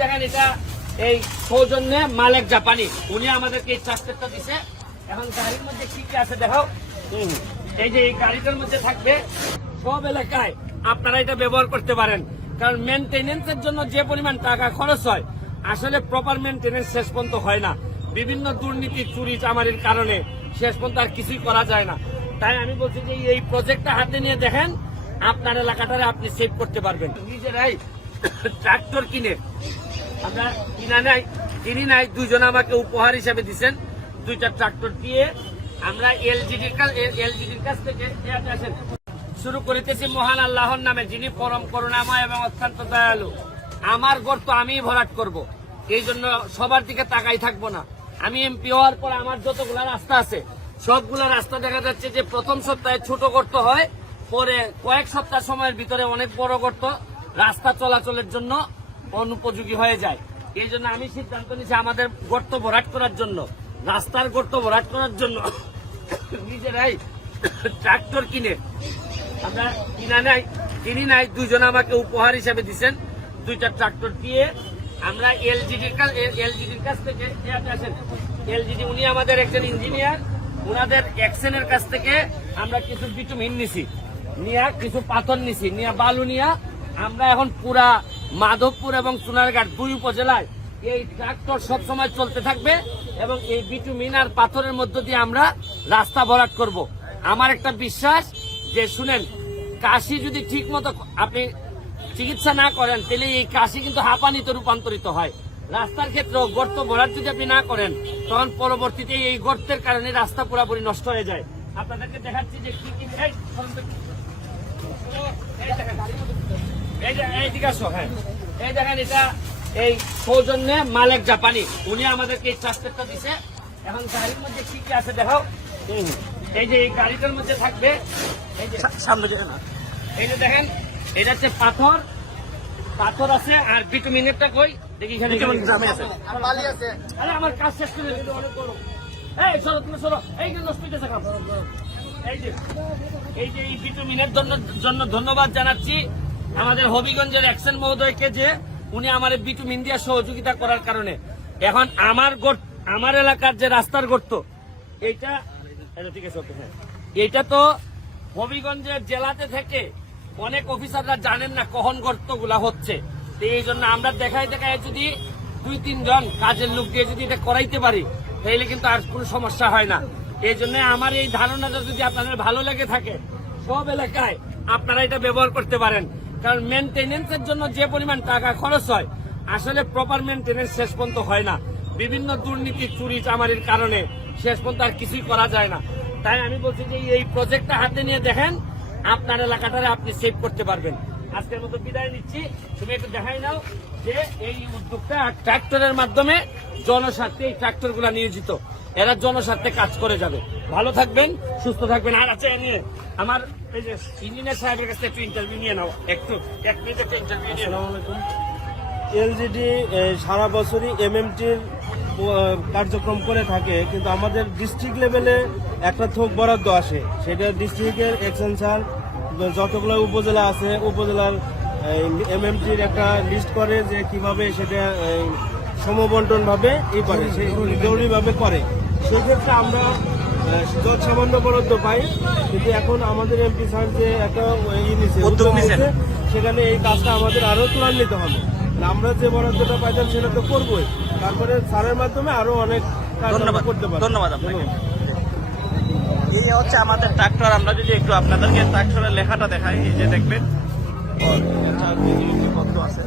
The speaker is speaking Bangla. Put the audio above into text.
দেখেন এটা এই সৌজন্যে মালেক জাপানি। উনি আমাদেরকে এই ট্রাক্টরটা দিছে। এখন গাড়ির মধ্যে কি কি আছে দেখাও এই যে এই গাড়িটার মধ্যে থাকবে সব এলাকায় আপনারা এটা ব্যবহার করতে পারেন। কারণ মেনটেনেন্সের জন্য যে পরিমাণ টাকা খরচ হয় আসলে প্রপার মেনটেনেন্স শেষ পর্যন্ত হয় না। বিভিন্ন দুর্নীতি চুরি চামারির কারণে শেষ পর্যন্ত আর কিছুই করা যায় না। তাই আমি বলছি যে এই প্রজেক্টটা হাতে নিয়ে দেখেন আপনার এলাকাটারে আপনি সেভ করতে পারবেন। নিজেরাই ট্রাক্টর কিনে আমরা কিনা নাই, কিনি নাই দুজন আমাকে উপহার হিসেবে দিচ্ছেন দুইটা ট্রাক্টর দিয়ে আমরা এলজিডির কাছ এলজিডির কাছ থেকে। শুরু করিতেছি মহান আল্লাহর নামে, যিনি পরম করুণাময় এবং অত্যন্ত দয়ালু আমার গর্ত আমিই ভরাট করব। এই জন্য সবার দিকে তাকাই থাকব না আমি এমপি হওয়ার পর আমার যতগুলা রাস্তা আছে, সবগুলা রাস্তা দেখা যাচ্ছে যে প্রথম সপ্তাহে ছোট গর্ত হয়, পরে কয়েক সপ্তাহ সময়ের ভিতরে অনেক বড় গর্ত রাস্তা চলাচলের জন্য অনুপযোগী হয়ে যায়। এই জন্য আমি সিদ্ধান্ত নিয়েছি আমাদের গর্ত ভরাট করার জন্য, রাস্তার গর্ত ভরাট করার জন্য নিজেরাই ট্রাক্টর কিনে, আমরা কিনা নাই, কিনি নাই দুজন আমাকে উপহার হিসেবে দিচ্ছেন দুইটা ট্রাক্টর দিয়ে আমরা এলজিডির কাছ এলজিডির কাছ থেকে আসেন। এলজিডি, উনি আমাদের একজন ইঞ্জিনিয়ার ওনাদের অ্যাকশনের কাছ থেকে আমরা কিছু বিটুমিন নিছি, নিয়া কিছু পাথর নিছি, নিয়া বালু নিয়া আমরা এখন পুরা মাধবপুর এবং সোনারঘাট দুই উপজেলায় এই ট্রাক্টর সব সময় চলতে থাকবে এবং এই বিটুমিন আর পাথরের মধ্য দিয়ে আমরা রাস্তা ভরাট করব। আমার একটা বিশ্বাস যে শুনেন, কাশি যদি ঠিক মতো আপনি চিকিৎসা না করেন, তাহলে এই কাশি কিন্তু হাঁপানিতে রূপান্তরিত হয়। রাস্তার ক্ষেত্রেও গর্ত ভরাট যদি আপনি না করেন, তখন পরবর্তীতে এই গর্তের কারণে রাস্তা পুরোপুরি নষ্ট হয়ে যায়। আপনাদেরকে দেখাচ্ছি যে কি কি এই, দেখেন। হ্যাঁ। এই দেখেন এটা এই সৌজন্যে মালেক জাপানি। উনি আমাদেরকে এই ট্রাক্টরটা দিছে। এখন গাড়ির মধ্যে কি কি আছে দেখাও। এই যে এই গাড়িটার মধ্যে থাকবে এই যে সামনে না। এই যে দেখেন এটা হচ্ছে পাথর। পাথর আছে আর বিটুমিনেরটা কই? দেখি এখানে। আছে। আরে আমার কাজ শেষ করে দিতে অনেক বড়। এই তুমি সরো এই যে নষ্ট হইতেছে এই যে এই যে এই বিটুমিনের জন্য জন্য ধন্যবাদ জানাচ্ছি। আমাদের হবিগঞ্জের অ্যাকশন মহোদয়কে যে উনি আমার বিটুমিন দিয়ে সহযোগিতা করার কারণে। এখন আমার গর্ত, আমার এলাকার যে রাস্তার গর্ত, এইটা এটা ঠিক আছে হ্যাঁ। এইটা তো হবিগঞ্জের জেলাতে থেকে অনেক অফিসাররা জানেন না কখন গর্তগুলা হচ্ছে। তো এই জন্য আমরা দেখাই দেখায় যদি দুই, তিনজন কাজের লোক দিয়ে যদি এটা করাইতে পারি তাহলে কিন্তু আর কোনো সমস্যা হয় না। এই জন্য আমার এই ধারণাটা যদি আপনাদের ভালো লেগে থাকে, সব এলাকায় আপনারা এটা ব্যবহার করতে পারেন। কারণ মেনটেনেন্সের জন্য যে পরিমাণ টাকা খরচ হয়, আসলে প্রপার মেনটেনেন্স শেষ পর্যন্ত হয় না। বিভিন্ন দুর্নীতি, চুরি, চামারির কারণে শেষ পর্যন্ত আর কিছুই করা যায় না। তাই আমি বলছি যে এই প্রজেক্টটা হাতে নিয়ে দেখেন, আপনার এলাকাটারে আপনি সেভ করতে পারবেন। আজকের মতো বিদায় নিচ্ছি। তুমি একটু দেখাই নাও যে এই উদ্যোগটা ট্রাক্টরের মাধ্যমে জনস্বার্থে এই ট্রাক্টরগুলা নিয়োজিত। এরা জনস্বার্থে কাজ করে যাবে। ভালো থাকবেন, সুস্থ থাকবেন। আর আছে নিয়ে আমার এই যে ইঞ্জিনিয়ার সাহেবের কাছে একটু ইন্টারভিউ নিয়ে নাও। একটু, এক মিনিট একটা ইন্টারভিউ নিয়ে নাও। এলজিডি সারা বছরই এমএমটির কার্যক্রম করে থাকে, কিন্তু আমাদের ডিস্ট্রিক্ট লেভেলে একটা থোক বরাদ্দ আসে। সেটা ডিস্ট্রিক্টের এক্সটেনশন যতগুলো উপজেলা আছে উপজেলার এম এম এমএমটির একটা লিস্ট করে যে কীভাবে সেটা সমবন্টন ভাবে ই করে জরুরিভাবে করে। সেক্ষেত্রে আমরা যত সামান্য বরাদ্দ পাই কিন্তু এখন আমাদের এমপি স্যার যে একটা ই নিছে উদ্যোগ উদ্যোগ সেখানে এই কাজটা আমাদের আরও ত্বরান্বিত হবে। আর আমরা যে বরাদ্দটা পাইতাম সেটা তো করবোই। তারপরে স্যারের মাধ্যমে আরও অনেক কাজ ধন্যবাদ করতে পারব। ধন্যবাদ আপনাকে। হচ্ছে আমাদের ট্রাক্টর। আমরা যদি একটু আপনাদেরকে ট্রাক্টরের লেখাটা দেখাই, এই যে দেখবেন। কত আছে।